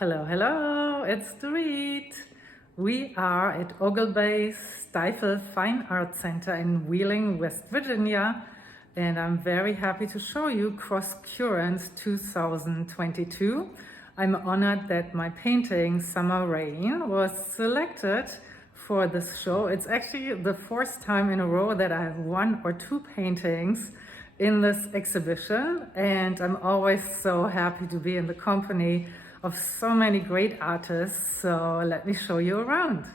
Hello, hello, it's Dorit. We are at Oglebay Stifel Fine Art Center in Wheeling, West Virginia, and I'm very happy to show you Crosscurrents 2022. I'm honored that my painting Summer Rain was selected for this show. It's actually the fourth time in a row that I have one or two paintings in this exhibition, and I'm always so happy to be in the company of so many great artists. So let me show you around.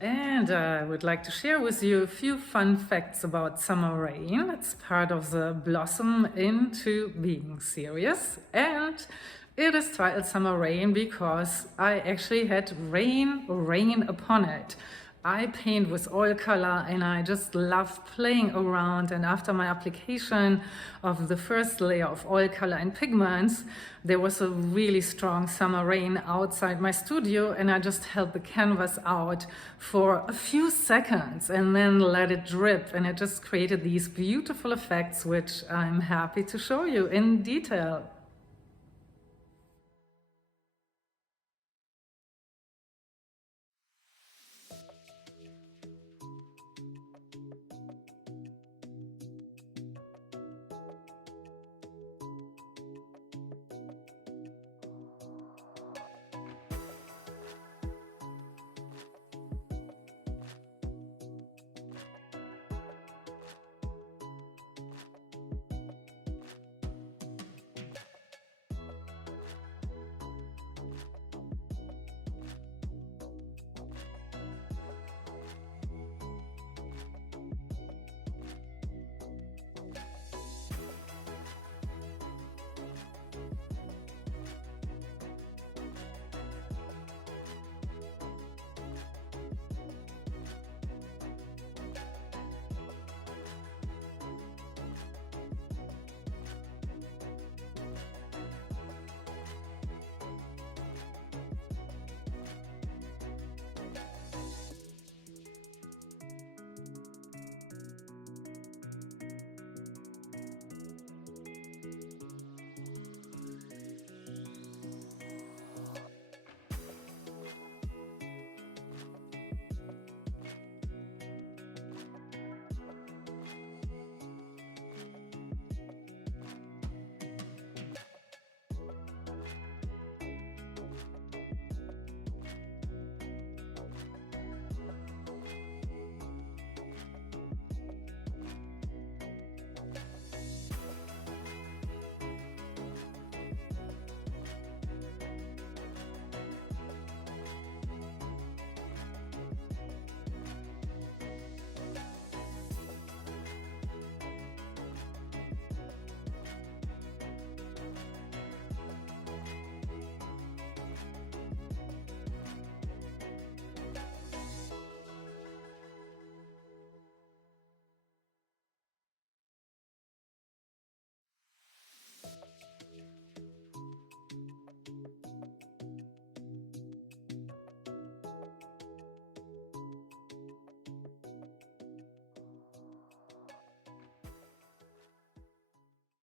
And I would like to share with you a few fun facts about Summer Rain. It's part of the Blossom into Being series, and it is titled Summer Rain because I actually had rain upon it. I paint with oil color and I just love playing around, and after my application of the first layer of oil color and pigments, there was a really strong summer rain outside my studio, and I just held the canvas out for a few seconds and then let it drip, and it just created these beautiful effects which I'm happy to show you in detail.